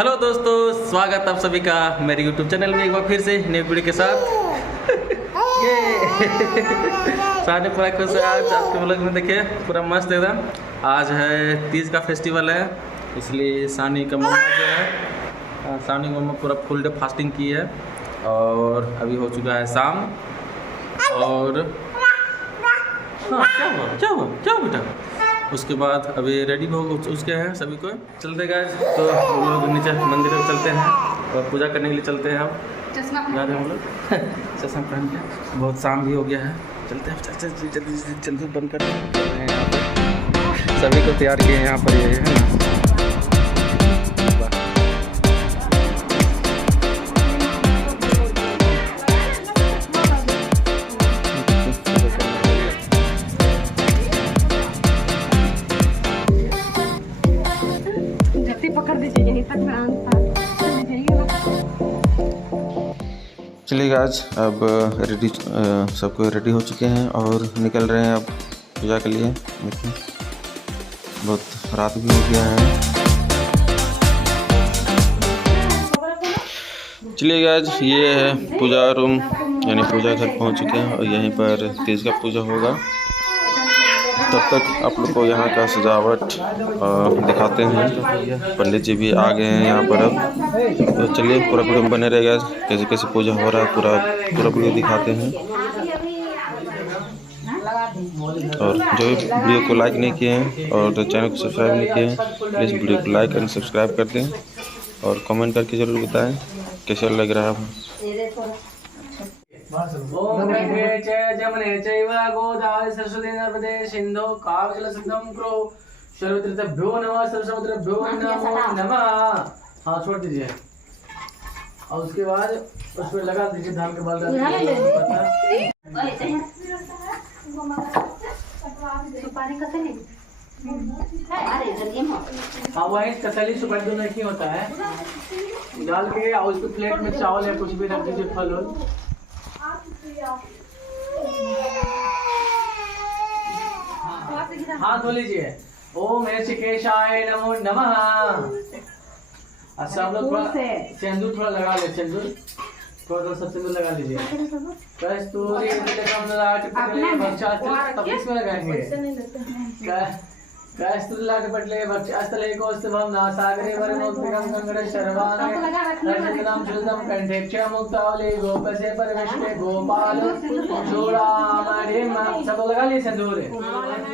Hello दोस्तों, स्वागत आप सभी का मेरे YouTube चैनल में एक बार फिर से नई वीडियो के साथ। ये सारे पूरा खुश है। आज के व्लॉग में देखिए पूरा मस्त एकदम। आज है तीज का फेस्टिवल है, इसलिए सानी का मम्मा जो है सानी मम्मा पूरा फुल डे फास्टिंग की है और अभी हो चुका है शाम। और हाँ, क्या हुआ बेटा? उसके बाद अभी रेडी हो उसके हैं सभी को चलते गए, तो हम लोग नीचे मंदिर में चलते हैं और पूजा करने के लिए चलते हैं। अब जा रहे हैं हम लोग चश्मा पहन के, बहुत शाम भी हो गया है। चलते हैं जल्दी बंद करते हैं। यहाँ पर सभी को तैयार किए हैं यहाँ पर, ये है ना। चलिए आज अब रेडी सबको रेडी हो चुके हैं और निकल रहे हैं अब पूजा के लिए। देखिए बहुत रात भी हो गया है। चलिए आज ये है पूजा रूम, यानी पूजा घर पहुंच चुके हैं और यहीं पर तीज का पूजा होगा। तब तक आप लोग को यहाँ का सजावट दिखाते हैं। पंडित जी भी आ गए हैं यहाँ पर अब, तो चलिए पूरा वीडियो बने रहेगा। कैसे कैसे पूजा हो रहा है पूरा वीडियो दिखाते हैं। और जो भी वीडियो को लाइक नहीं किए हैं और चैनल को सब्सक्राइब नहीं किए हैं, प्लीज़ वीडियो को लाइक एंड सब्सक्राइब कर दें और कमेंट करके ज़रूर बताएं कैसा लग रहा है। ओम गंगे च जमुने चैव गोदावरी सरस्वती नर्मदे सिंधु कावेरी जलसंगम कुरु सर्वतीर्थभ्यो नमः सर्वसमुद्रभ्यो नमो नमः। हाँ छोड़ दीजिए और उसके बाद उसमें लगा दीजिए धान के बाल। हाँ वही कसली सुपारी दोनों एक ही होता है। डाल के और उसको प्लेट में चावल या कुछ भी रख दीजिए, फल हो। हाथ धो लीजिए। ओम ऋषिकेशाय नमो नमः। अच्छा आप लोग थोड़ा सिंदूर थोड़ा लगा ले, सिंदूर थोड़ा सब सिंदूर लगा लीजिए। कस्तूरी इसमें लगाएंगे। कस्तूरी भक्षास्तले कौस्तुभं नासागरे वरनोत्तिकं गंगड़ शर्वाणे रजतनाम शुद्धं कंठे क्षमुक्तावली गोपसे परमेश्वरे गोपाल चूड़ामणिं। सब लगा लिए सिंदूर।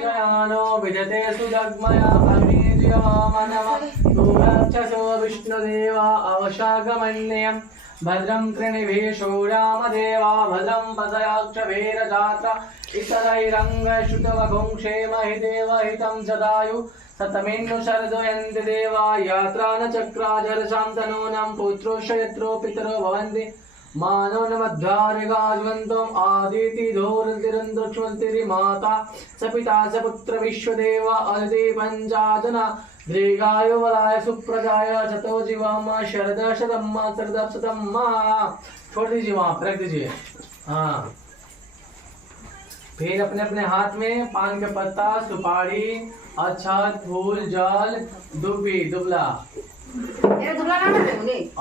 यानो विजते सुदग्मया अग्निज्यमानव तुभक्षसो विष्णुदेवा अवशागमन्यं भद्रं कृणिभीषो रामदेवा भद्रं पदयाक्षभीरजात्रा इतरैरङ्गश्रुतवघुंक्षेमहिदेवहितं सदायु सतमेन्नु शरदयन्ति देवा यात्रा न चक्राजरशान्तनूनं पुत्रोश्चयत्रो पितरो भवन्ति मानो न मध्यारिगाज्वन्तम् आदितिधोरतिरन्तक्ष्मन्तिरि माता स पिता स पुत्र विश्वदेवा अदिति पञ्चाजना दीर्घायु बलाय सुप्रजाय शतो जीवाम शरद शतम् शरद शतम्। छोड़ दीजिए वहाँ पर रख दीजिए। हाँ फिर अपने अपने हाथ में पान का पत्ता, सुपारी, अक्षत, फूल, जल, दुबला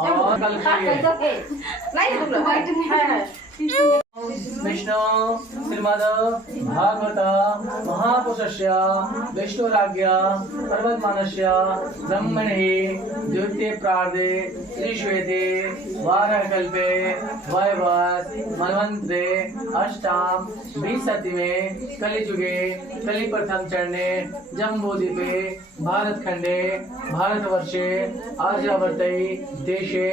और विष्णु श्रीमद् भागवत महापुरुषस्य विष्णुराज्ञा पर्वतमानस्य ब्रह्मणे द्वितीये प्रार्धे श्रीश्वेते वाराहकल्पे वैवस् मन्वन्तरे अष्टाम 20 कलिजुगे कलिप्रथम चरणे जम्बूद्वीपे भारतखंडे भारतवर्षे आर्यावर्ते देशे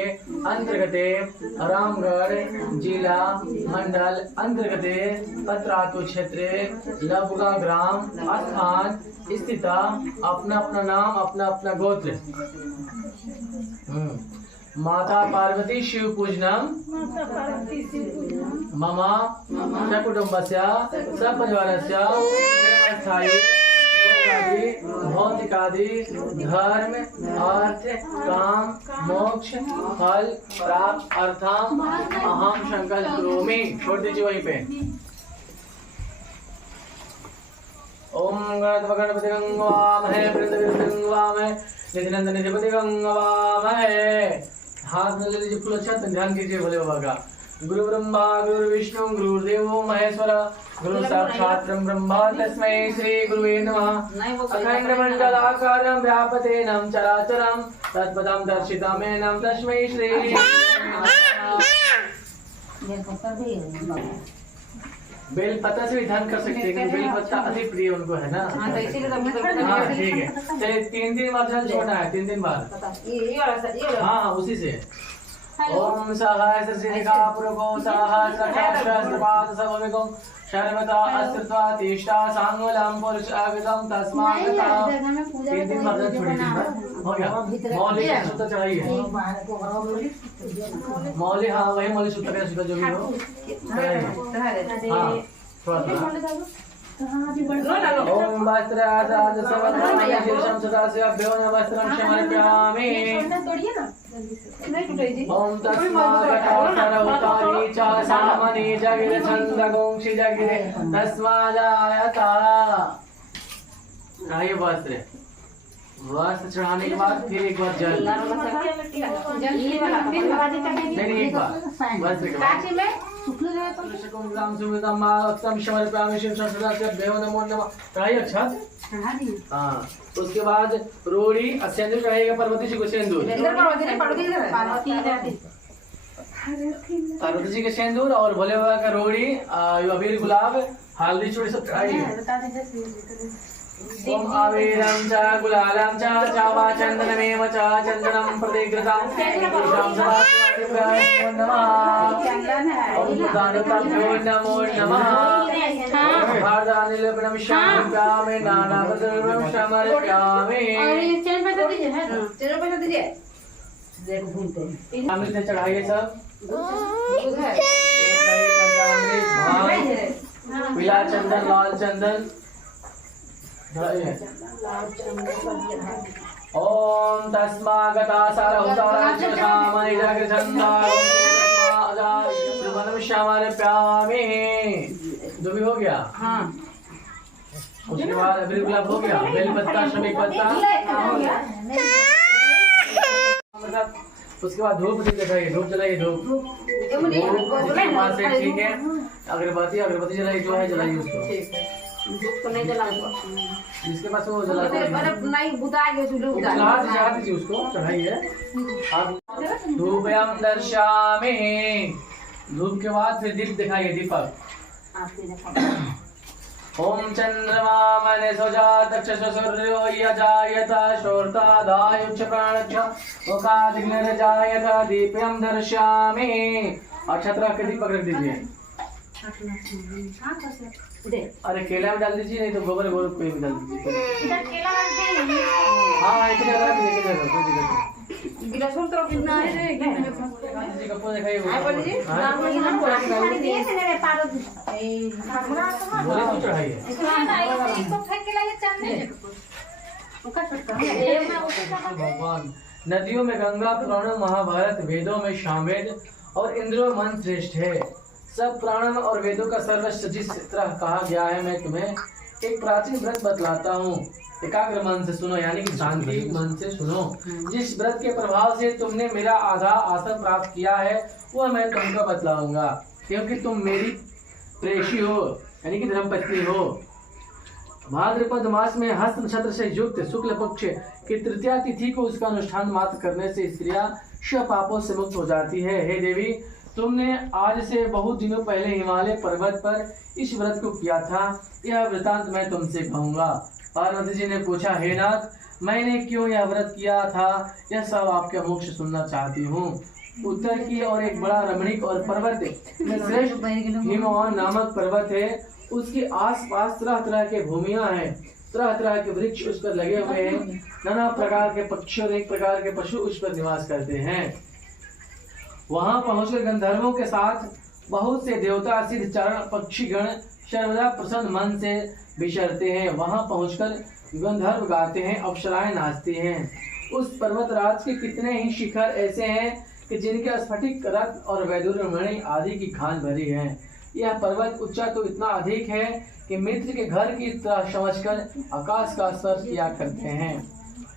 अंतर्गते रामगढ़ जिला मंडल अंतर्गते पत्रातु क्षेत्रे लबुगा ग्राम स्थान स्थित अपना अपना नाम अपना अपना गोत्र। माता पार्वती शिव पूजनम मम सकुटुम्बस्य सपरिवारस्य भौतिकादि धर्म अर्थ काम मोक्ष फल प्राप्त अर्थम अहम संकल्प करोमि। छोड़ दीजिए वहीं पे। ओम गणपति गंगवामहे प्रणतविद गंगवामहे निधिनंदन निधिपति गंगवामहे। हाथ में ले लीजिए फूल। अच्छा ध्यान कीजिए भोले बाबा का। गुरु ब्रह्मा गुरु विष्णु गुरुदेवो महेश्वर गुरु साक्षात् ब्रह्म तस्मै श्री गुरुवे नमः। अखंड मंडलाकारं व्यापतेनं चराचरं तत्पदं दर्शितमेनं तस्मै श्री बेल पत्ता से भी ध्यान कर सकते हैं, बेल पत्ता अति प्रिय उनको है ना। हाँ ठीक है, चलिए 3 बार जल छोड़ना है, 3 बार। हाँ उसी से। ओम सहाय सर्वसिद्धिका पुरुषो सहाय सखाश्रपाद सबमिको शर्मता अस्तित्वा तिष्ठा सांगुलम पुरुषागतम तस्मात् 3 बार जल छोड़िए। हो गया। मौली का सूत्र चढ़ाइए। मौली, हाँ वही मौली सूत्र का सूत्र जो भी हो। हाँ ओम वस्त्रादाद सवत्रम सदाशिवभ्यो वस्त्रं समर्पयामि। ओम तस्मादवतारी च सामनि जगिरे छन्दगोंक्षि जगिरे तस्मादायता। आइए वस्त्र चढ़ाने के बाद फिर एक बार जल। नहीं एक बार वस्त्र के बाद हाँ उसके बाद रोड़ी सिंदूर चढ़ाइएगा पार्वती जी को। सिंदूर पार्वती जी के सिंदूर और भोले बाबा का रोड़ी, अबीर गुलाब हल्दी चूड़ी सब चढ़ाइए। ओम आवीरं च गुलालं च चावा चंदनमेव च चंदनं प्रतिकृतं पुरुषं समाप्य नमः। ओम दानताभ्यो नमो नमः। भारदानिलेपनं समर्पयामि नानावसरं समर्पयामि। अमृत चढ़ाइए सब। पीला चंदन लाल चंदन। ओम तस्मागता सारहुतारामणि समर्पयामि। जो भी हो गया। हाँ उसके बाद अबीर गुलाब हो गया, बेल पत्ता शमीक पत्ता। उसके बाद धूप दिखाइए, धूप जलाइए। धूप ठीक है। अगरबत्ती जलाइए, जो है जलाइए उसको। धूप तो नहीं जलाऊंगा। जिसके पास वो जलाते हैं। नहीं बुता के चढ़ा दीजिए उसको, चढ़ाइए। धूपयं दर्शयामि। धूप के बाद फिर दीप दिखाइए, दीपक। ओम चंद्रमा मने सुजात सूर्यो यजायत शोर्तादायुच्च प्राणच्च मुखादिग्निर्जायत दीपयं दर्शयामि। अच्छा तरह के दीपक रख दीजिए। अरे केला में डाल दीजिए, नहीं तो गोबर कोई भी डाल दीजिए। हाँ एक जगह भगवान। नदियों में गंगा, पुराणों, महाभारत, वेदों में सामवेद और इंद्रो मन श्रेष्ठ है। सब पुराणों और वेदों का सर्वश्रेष्ठ जिस तरह कहा गया है, मैं तुम्हें एक प्राचीन व्रत बतलाता हूँ। एकाग्र मन से सुनो, यानी कि शांति मन से सुनो। जिस व्रत के प्रभाव से तुमने मेरा आधा आसन प्राप्त किया है वह मैं तुमको बतलाऊंगा, क्योंकि तुम मेरी प्रेयसी हो, यानी कि धर्मपत्नी हो। भाद्रपद मास में हस्त नक्षत्र से युक्त शुक्ल पक्ष की तृतीया तिथि को उसका अनुष्ठान मात्र करने से स्त्रियां सब पापों से मुक्त हो जाती है। हे देवी, तुमने आज से बहुत दिनों पहले हिमालय पर्वत पर इस व्रत को किया था, यह वृतांत मैं तुमसे कहूँगा। पार्वती जी ने पूछा, हे नाथ, मैंने क्यों यह व्रत किया था, यह सब आपके मुख से सुनना चाहती हूँ। उत्तर की और एक बड़ा रमणीक और पर्वत श्रेष्ठ हिमवान नामक पर्वत है। उसके आसपास तरह तरह के भूमियां हैं, तरह तरह के वृक्ष उस पर लगे हुए हैं। नाना प्रकार के पक्षी और एक प्रकार के पशु उस पर निवास करते हैं। वहां पहुंचकर गंधर्वों के साथ बहुत से देवता सिद्ध चारण पक्षीगण सर्वदा प्रसन्न मन से विचरते हैं। वहां पहुंचकर गंधर्व गाते हैं, अप्सराएं नाचती हैं। उस पर्वतराज के कितने ही शिखर ऐसे हैं कि जिनके स्फटिक रत्न और वैदुर्य मणि आदि की खान भरी है। यह पर्वत ऊंचा तो इतना अधिक है कि मित्र के घर की तरह समझकर आकाश का स्पर्श किया करते हैं।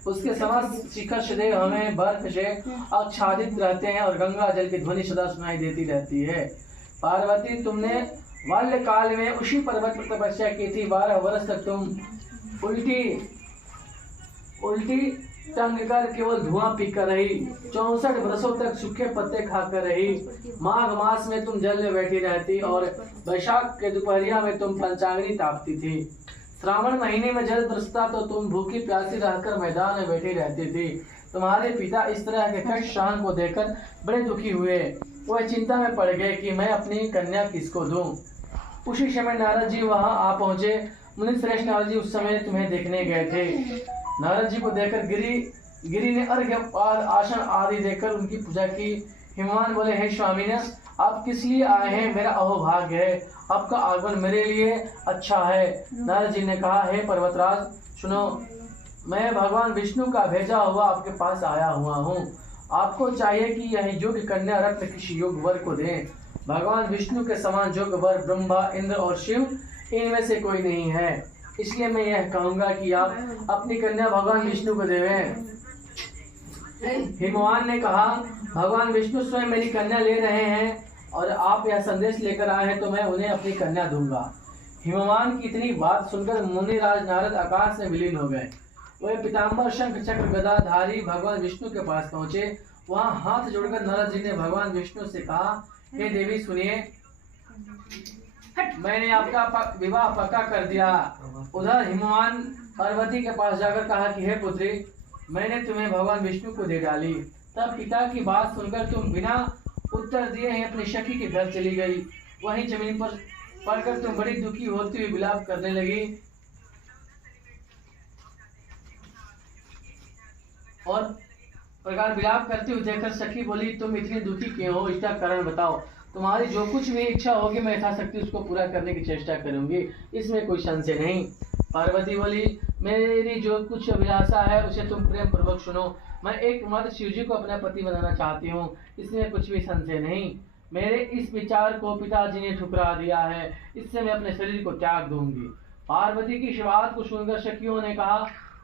उसके समस्त शिखर सदैव हमें बर्फ से आच्छादित रहते हैं और गंगा जल की ध्वनि सदा सुनाई देती रहती है। पार्वती, तुमने बाल्यकाल में उसी पर्वत पर तपस्या की थी। 12 वर्ष तक तुम उल्टी टंग कर केवल धुआं पीकर रही। 64 वर्षों तक सूखे पत्ते खाकर रही। माघ मास में तुम जल में बैठी रहती और वैशाख के दोपहरिया में तुम पंचाग्नि तापती थी। श्रावण महीने में जल बरसता तो तुम भूखी प्यासी रहकर मैदान में बैठी रहती थी। तुम्हारे पिता इस तरह के कष्ट सहन को देखकर बड़े दुखी हुए। वह चिंता में पड़ गए कि मैं अपनी कन्या किसको दूं। उसी समय नारद जी वहां आ पहुंचे। मुनि श्रेष्ठ नारद जी उस समय तुम्हें देखने गए थे। नारद जी को देखकर गिरी ने अर्घ्य आसन आदि देकर उनकी पूजा की। हिमवान बोले, हे स्वामी ने, आप किस लिए आए हैं? मेरा अहोभाग्य है, आपका आगमन मेरे लिए अच्छा है। नारद जी ने कहा, हे पर्वतराज सुनो, मैं भगवान विष्णु का भेजा हुआ आपके पास आया हुआ हूँ। आपको चाहिए कि यह योग्य कन्या रत्न किसी योग्य वर को दें। भगवान विष्णु के समान योग्य वर ब्रह्मा, इंद्र और शिव इनमें से कोई नहीं है। इसलिए मैं यह कहूंगा कि आप अपनी कन्या भगवान विष्णु को देवें। हिमवान ने कहा, भगवान विष्णु स्वयं मेरी कन्या ले रहे हैं और आप यह संदेश लेकर आए हैं तो मैं उन्हें अपनी कन्या दूंगा। हिमवान की इतनी बात सुनकर मुनिराज नारद आकाश में विलीन हो गए। वह पीताम्बर शंख चक्र गदाधारी भगवान विष्णु के पास पहुंचे। वहां हाथ जोड़कर नारद जी ने भगवान विष्णु से कहा, हे देवी सुनिए, मैंने आपका विवाह पक्का कर दिया। उधर हिमवान पार्वती के पास जाकर कहा कि हे पुत्री, मैंने तुम्हें भगवान विष्णु को दे डाली। तब पिता की बात सुनकर तुम बिना उत्तर दिए ही अपनी सखी के घर चली गई। वहीं जमीन पर पड़कर तुम बड़ी दुखी होती हुई विलाप करने लगी और प्रकार विलाप करती हुई देखकर सखी बोली, तुम इतनी दुखी क्यों हो? इसका कारण बताओ। तुम्हारी जो कुछ भी इच्छा होगी मैं यथाशक्ति उसको पूरा करने की चेष्टा करूंगी, इसमें कोई संशय नहीं। पार्वती बोली, मेरी जो कुछ अभिलाषा है उसे तुम प्रेम पूर्वक सुनो। मैं एकमात्र शिव जी को अपना पति बनाना चाहती हूँ, इसमें कुछ भी संशय नहीं। मेरे इस विचार को पिताजी ने ठुकरा दिया है, इससे मैं अपने शरीर को त्याग दूंगी। पार्वती की इस बात को सुनकर सखियों ने कहा,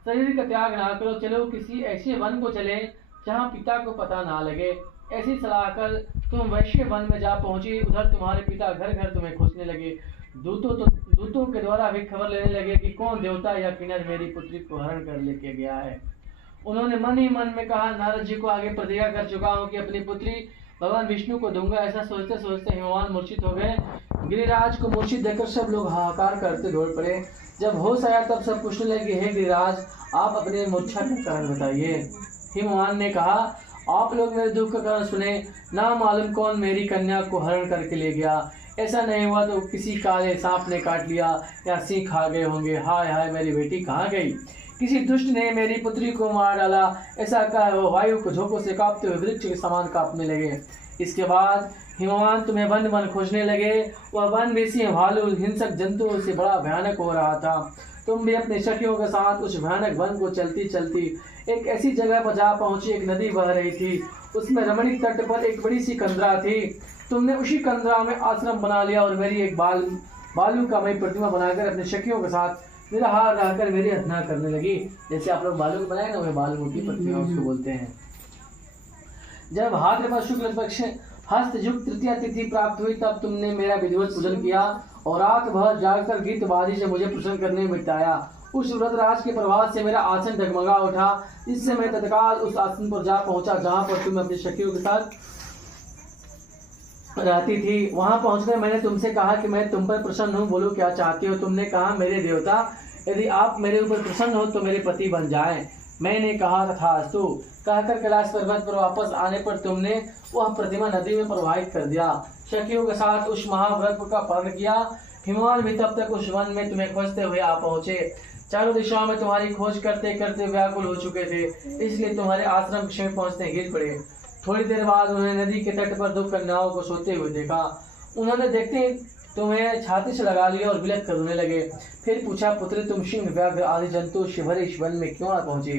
शरीर का त्याग ना करो, चलो किसी ऐसे वन को चले जहाँ पिता को पता ना लगे। ऐसी सलाह कर तुम वैश्य वन में जा पहुंची। उधर तुम्हारे पिता घर घर तुम्हें खोजने लगे। दूतों के द्वारा भी खबर लेने लगे कि कौन देवता या किन्नर मेरी पुत्री को हरण कर लेके गया है। उन्होंने मन ही मन में कहा, नारद जी को आगे प्रतिज्ञा कर चुका हूँ कि अपनी पुत्री भगवान विष्णु को दूंगा। ऐसा सोचते सोचते हिमवान मूर्छित हो गए। गिरिराज को मूर्छित देखकर सब लोग हाहाकार करते दौड़ पड़े। जब होश आया तब सब पूछने लगे, हे गिरिराज, आप अपने मूर्छा का कारण बताइए। हिमवान ने कहा, आप लोग मेरे दुख का कारण सुने। ना मालूम कौन मेरी कन्या को हरण करके ले गया। ऐसा नहीं हुआ तो किसी काले सांप ने काट लिया या सिंह खा गए होंगे। हाय हाय, मेरी बेटी कहाँ गई? किसी दुष्ट ने मेरी पुत्री को मार डाला। ऐसा कहा वो वायु को झोंकों से कांपते हुए वृक्ष के समान कांपने लगे। इसके बाद हिमवान तुम्हें वन वन खोजने लगे। वह वन भी सिंह, भालू, हिंसक जंतुओं से बड़ा भयानक हो रहा था। तुम भी अपने सखियों के साथ उस भयानक वन को चलती चलती एक ऐसी जगह पर जा पहुंची। एक नदी बह रही थी, उसमें रमणीक तट पर एक बड़ी सी कंदरा थी। तुमने उसी कंदरा में आश्रम बना लिया और मेरी एक बालू का मैं प्रतिमा बनाकर अपने सखियों के साथ निराहार रहकर मेरी अर्थना करने लगी। जैसे आप लोग बालू बनाए ना, वह बालू की प्रतिमा उसको बोलते हैं। जब भाद्रपद शुक्ल पक्ष हस्त युक्त तृतीया तिथि प्राप्त हुई तब तुमने मेरा विधिवत पूजन किया और रात भर जागकर गीत वादी से मुझे प्रसन्न करने में बिताया। उस व्रतराज के प्रभाव से मेरा आसन डगमगा उठा, इससे मैं तत्काल उस आसन पर जा पहुंचा जहां पर तुम अपनी सखियों के साथ रहती थी। वहां पहुंचकर मैंने तुमसे कहा कि मैं तुम पर प्रसन्न हूँ, बोलो क्या चाहती हो? तुमने कहा, मेरे देवता, यदि आप मेरे ऊपर प्रसन्न हो तो मेरे पति बन जाएं। मैंने कहा, तथास्तु। कहकर कैलाश पर्वत पर वापस आने पर तुमने वह प्रतिमा नदी में प्रवाहित कर दिया। सखियों के साथ उस महाव्रत का पालन किया। हिमवान भी तब तक उस वन में तुम्हें खोजते हुए आ पहुंचे। चारों दिशाओं में तुम्हारी खोज करते करते व्याकुल हो चुके थे, इसलिए तुम्हारे आश्रम के समय पहुंचते गिर पड़े। थोड़ी देर बाद उन्होंने नदी के तट पर दो कन्याओं को सोते हुए देखा। उन्होंने देखते तुम्हें छाती से लगा लिया और विलख कर रोने लगे। फिर पूछा, पुत्र, तुम सिंह, व्याघ्र आदि जंतु शिवरे इस वन में क्यों आ पहुंचे?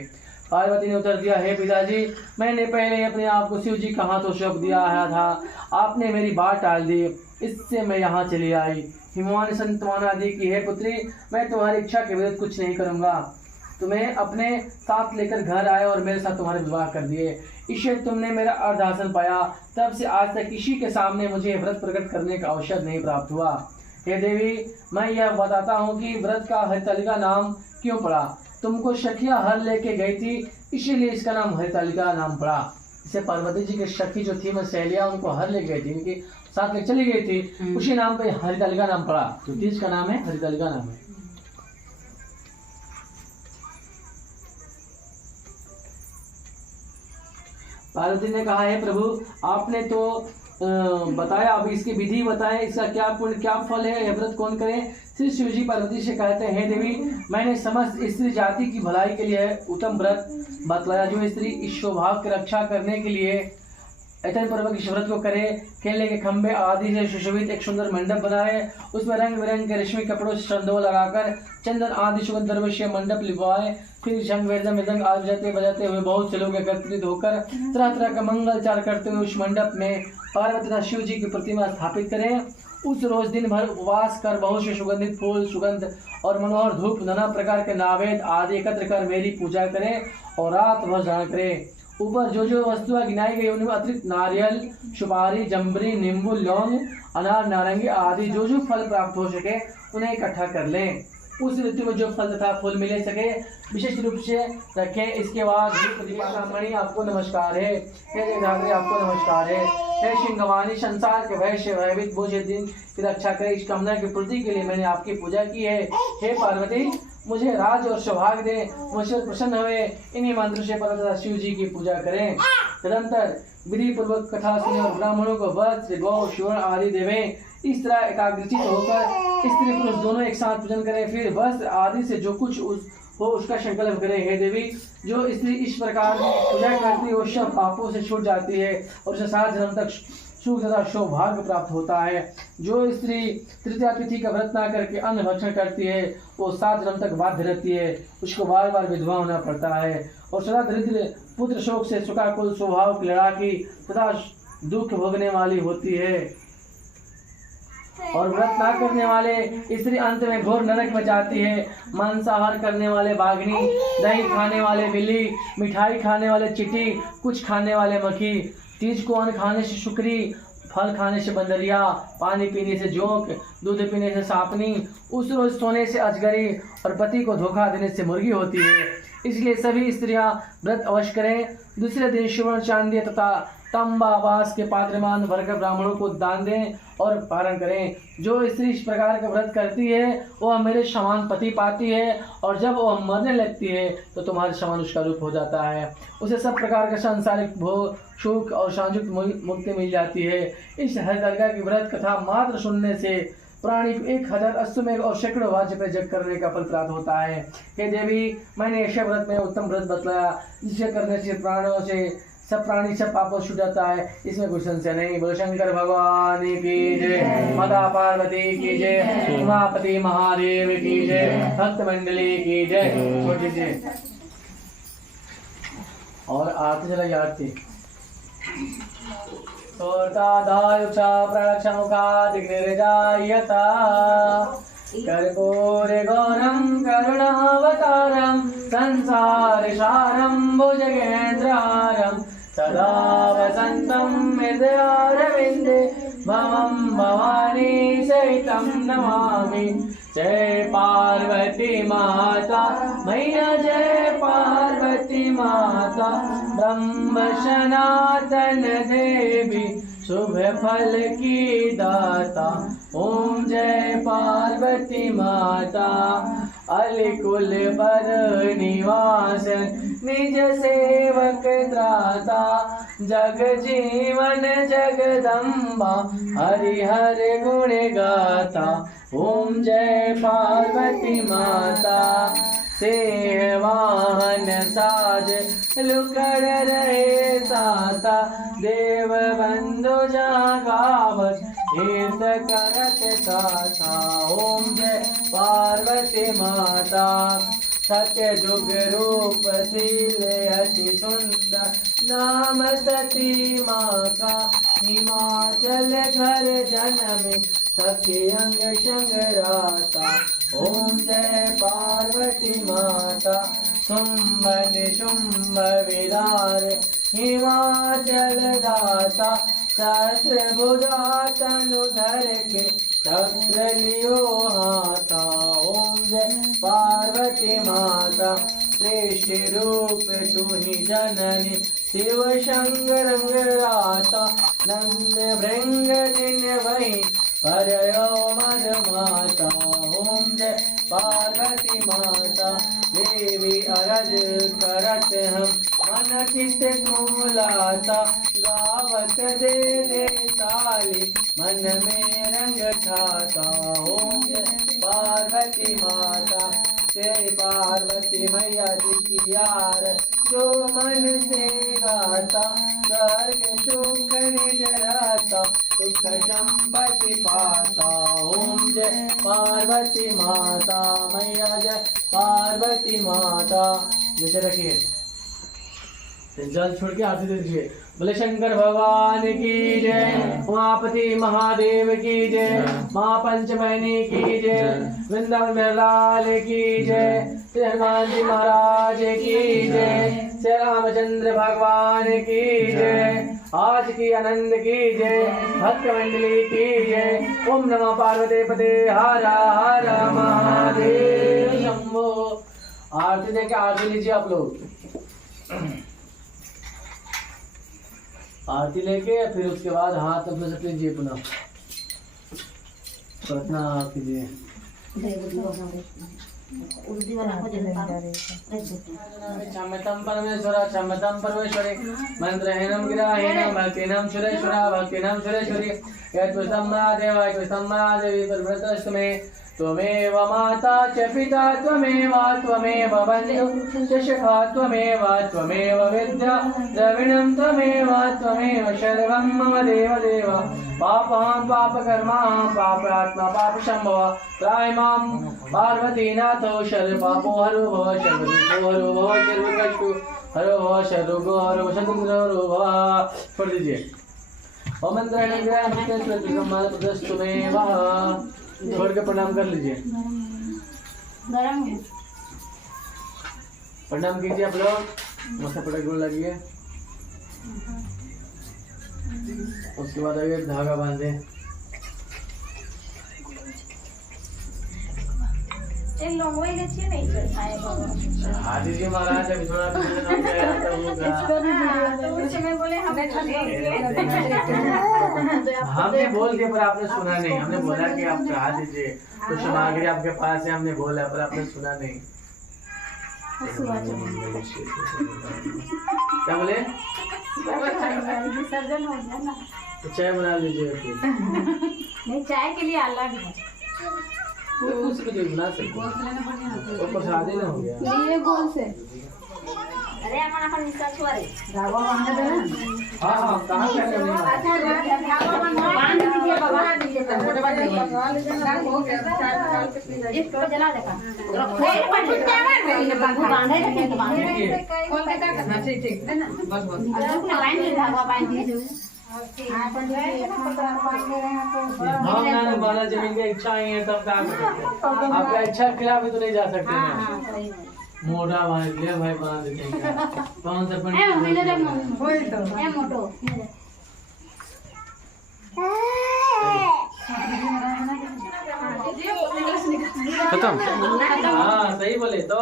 पार्वती ने उत्तर दिया, हे पिताजी, मैंने पहले अपने आप को शिव जी का हाथों सौंप दिया था। आपने मेरी बात टाल दी, इससे मैं यहाँ चली आई। हिमवान संतवान आदि की है पुत्री, मैं तुम्हारी इच्छा के विरुद्ध कुछ नहीं करूँगा। तुम्हें अपने साथ लेकर घर आए और मेरे साथ तुम्हारे विवाह कर दिए। इससे तुमने मेरा अर्धासन पाया। तब से आज तक किसी के सामने मुझे व्रत प्रकट करने का अवसर नहीं प्राप्त हुआ। हे देवी, मैं यह बताता हूँ कि व्रत का हरितालिका नाम क्यों पड़ा। तुमको सखिया हर लेके गई थी, इसीलिए इसका नाम हरितालिका नाम पड़ा। इसे पार्वती जी के सखी जो थी मैं सहेलिया, उनको हर ले गई थी, उनकी साथ ले चली गई थी, उसी नाम पे हरितालिका नाम पड़ा। तो तीज का नाम है हरितालिका नाम है। पार्वती ने कहा, है प्रभु, आपने तो बताया, अब इसकी विधि बताएं, इसका क्या पुण्य क्या फल है, यह व्रत कौन करे। श्री शिव जी पार्वती से कहते हैं, देवी, मैंने समस्त स्त्री जाति की भलाई के लिए उत्तम व्रत बतलाया। जो स्त्री इस स्वभाव की रक्षा करने के लिए ऐतन पूर्वक इस व्रत को करे, केले के खंभे आदि से सुशोभित एक सुंदर मंडप बनाए, उसमें रंग बिरंग के रेशमी कपड़ों से संदो लगाकर चंदन आदि सुगंध द्रव्य से मंडप लिपवाए। फिर शंख वेदम मृदंग आदि बजाते हुए बहुत से लोग एकत्रित होकर तरह तरह का मंगलचार करते हुए उस मंडप में पार्वती तथा शिव जी की प्रतिमा स्थापित करें। उस रोज दिन भर उपवास कर बहुत से सुगंधित फूल, सुगंध और मनोहर धूप, नाना प्रकार के नावेद आदि एकत्र कर मेरी पूजा करें और रात भर जागरण करें। ऊपर जो जो वस्तुएं गिनाई गई उनमें अतिरिक्त नारियल, सुपारी, जम्बरी, नींबू, लौंग, अनार, नारंगी आदि जो जो फल प्राप्त हो सके उन्हें इकट्ठा कर लें। उस ऋतु में जो फल तथा फूल मिले सके विशेष रूप से रखें। इसके बाद ब्राह्मणी आपको नमस्कार है, हे जगदात्री आपको नमस्कार है, हे सिंहवानी, संसार के भय से भयभीत मुझे दिन की रक्षा करे, इस कामना की पूर्ति के लिए मैंने आपकी पूजा की है। हे पार्वती, मुझे राज और सौभाग्य दे, मुझसे प्रसन्न हुए। इन्हीं मंत्र से परम शिव जी की पूजा करें। तदंतर विधि पूर्वक कथा सुने और ब्राह्मणों को वस्त्र, गौ, स्वर्ण आदि देवें। इस तरह एकाग्रचित होकर स्त्री पुरुष दोनों एक साथ पूजन करें। फिर वस्त्र आदि से जो कुछ हो उसका संकल्प करें। हे देवी, जो स्त्री इस प्रकार पूजा करती है वो सब पापों से छूट जाती है और उसे 7 जन्म तक सुख तथा सौभाग्य प्राप्त होता है। जो स्त्री तृतीया तिथि का व्रत ना करके अन्न भक्षण करती है वो 7 जन्म तक बाध्य रहती है, उसको बार बार विधवा होना पड़ता है और सदा दरिद्र पुत्र शोक से शोकाकुल स्वभाव की लड़ाकी तथा दुख भोगने वाली होती है। और व्रत ना करने वाले स्त्री अंत में घोर नरक में जाती है। मांसाहार करने वाले बाघनी, दही खाने वाले बिल्ली, मिठाई खाने वाले चींटी, कुछ खाने वाले मक्खी, तीज को अन्न खाने से शुक्री, फल खाने से बंदरिया, पानी पीने से जोंक, दूध पीने से सांपनी, उस रोज सोने से अजगरी और पति को धोखा देने से मुर्गी होती है। इसलिए सभी स्त्रियां व्रत अवश्य करें। दूसरे दिन सुवर्ण, चांदी तथा तांबा बास के पात्रमान भरकर ब्राह्मणों को दान दें और पारण करें। जो स्त्री इस प्रकार का व्रत करती है वह मेरे समान पति पाती है और जब वह मरने लगती है तो तुम्हारे समान उसका रूप हो जाता है। उसे सब प्रकार का सांसारिक भोग, सुख और सांजुक मुक्ति मिल जाती है। इस हरितालिका की व्रत कथा मात्र सुनने से प्राणी को 1000 अश्वमेघ और सैकड़ों वाद्य पे जग करने का फल प्राप्त होता है। हे देवी, मैंने ऐसे व्रत में उत्तम व्रत बतलाया जिसे करने से प्राणों से सब प्राणी सब पापों छूट जाता है, इसमें कोई संशय नहीं। बोलो शंकर भगवान की जय, माता पार्वती की जय, उमापति महादेव की जय, भक्त मंडली की जय। छोड़ दीजिए और आरती चला आरती। प्रणक्षमुखादिग्निर्जायता कर्पूरे गौरं करुणावतारं संसारसारं भुजगेन्द्रहारं सदा वसन्तं हृदयारविन्दे भवं भवानी सहितं नमामि। जय पार्वती माता मैया, जय पार्वती माता, ब्रह्म सनातन देवी शुभ फल की दाता। ओम जय पार्वती माता, अलिकुल पर निवास निज सेवक त्राता, जग जीवन जगदम्बा हरिहर गुण गाता। ओम जय पार्वती माता, सेवाहन साज लुकड़ रहे साता, देव बंधु जागावत तीर्थ करत गाथा। ओम जय पार्वती माता, सत्य जुग रूप शील अति सुंदर नाम सती माँ का हिमाचल घर जन्म सखी अंग शंगराता ओम जय पार्वती माता शुंभ शुंभ विदार हिमाचल दाता सहस्र भुजा तनु धर के चक्र लियो हाथा ओम जय पार्वती माता श्रेष्ठ रूप तुहि जननी शिव शंकर राता नंद भृंग दिन वही परयो मद माता ओम जय पार्वती माता देवी अरज करत हम मन चित कुलाता गावत दे दे ताली मन में रंग ठाता ओम जय पार्वती माता तेरी पार्वती मैया जी की यार जो मन से गाता स्वर्ग सुख निज रहता सुख संपत्ति पाता ओम जय पार्वती माता मैया जय पार्वती माता। जैसे रखिए जल छोड़ के आरती दीजिए। बोले शंकर भगवान की जय, उमापति महादेव की जय, माँ पंचमैनी की जय, वृंदावन लाल की जय, श्री हनुमान जी महाराज की जय, श्री रामचंद्र भगवान की जय, आज की आनंद की जय, भक्त मंडली की जय। ओम नमः पार्वती पते हर हर महादेव शंभो। आरती देके आरती लीजिए आप लोग। आरती लेके फिर उसके बाद हाथ अपने से लीजिए पुनः प्रार्थना कीजिए। क्षमतम परमेश्वर क्षमतम परमेश्वरी मंत्रहीनम गिराहीनम भक्तिनम सुरेश्वरा भक्तिनम सुरेश्वरी यत्पुष्टं महादेव यत्पुष्टं महादेवी परब्रतस्तमे त्वमेव माता च पिता त्वमेव बन्धु च सखा त्वमेव विद्या द्रविणं त्वमेव सर्वं मम देव देव पापं पापकर्मां पापात्मा पापसंभव त्राय मां पार्वतीनाथो सर्वपापो हरो भव सर्वदुःखो हरो भव सर्वकष्टो हरो भव सर्वरोगो हरो भव शत्रुघ्नो हरो भव। छोड़ दीजिए। ओम छोड़ के प्रणाम कर लीजिए। प्रणाम कीजिए आप लोग। मस्त पटक गोल लगिए। उसके बाद आइए धागा बांधे। आदि जी महाराज अभी थोड़ा हमने बोल दिया पर आपने सुना नहीं। हमने बोला कि आप चढ़ा दीजिए तो सामग्री आपके पास है, हमने बोला पर आपने सुना नहीं। क्या बोले? चाय बना लीजिए। नहीं, चाय के लिए अलग है। कुछ बना सकते प्रसादी ना हो गया ये गोल से। अरे अपन अपन निश्चय छोड़े धागा बांध दे ना। हां कहां से करनी है? अच्छा धागा बांध दीजिए बाबा दीजिए मोटे बांध दीजिए। हो गया इसको जला देगा। फिर बांधे रखे तो बांधे कौन कहता करना। ठीक ठीक है ना बस बस अपने बांध दीजिए धागा बांध दीजिए। हाँ माला जमीन की इच्छा ही है तब काम करते। आपका इच्छा के खिलाफ भी तो नहीं जा सकते। मोटा बांध ले भाई बांध देते हैं। कौन सा खत्म। हाँ सही बोले तो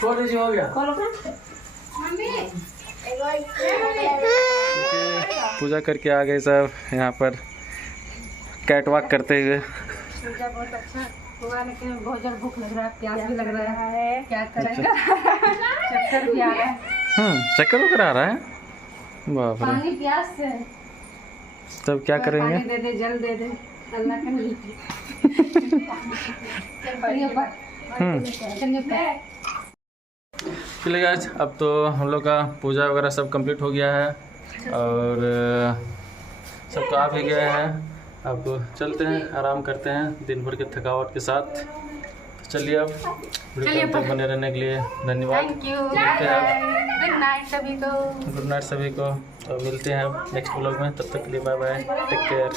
छोड़ दीजिए। हो गया। पूजा करके आ गए सब यहाँ पर कैट वॉक करते हुए। पूजा बहुत अच्छा हुआ लेकिन बहुत ज़्यादा भूख लग रहा है, प्यास भी लग रहा है। क्या करेंगे? चक्कर भी आ रहा है। चक्कर वगैरह आ रहा है। बाप रे। पानी प्यास से तब क्या करेंगे? पानी दे दे, जल दे दे, अल्लाह का चलिए गाइस, अब तो हम लोग का पूजा वगैरह सब कंप्लीट हो गया है और सबको आ भी गया है। अब चलते हैं, आराम करते हैं दिन भर के थकावट के साथ। तो चलिए अब वीडियो तक बने रहने के लिए धन्यवाद। Thank you. मिलते हैं, गुड नाइट सभी को। गुड नाइट सभी को। तो मिलते हैं नेक्स्ट व्लॉग में, तब तक के लिए बाय बाय, टेक केयर।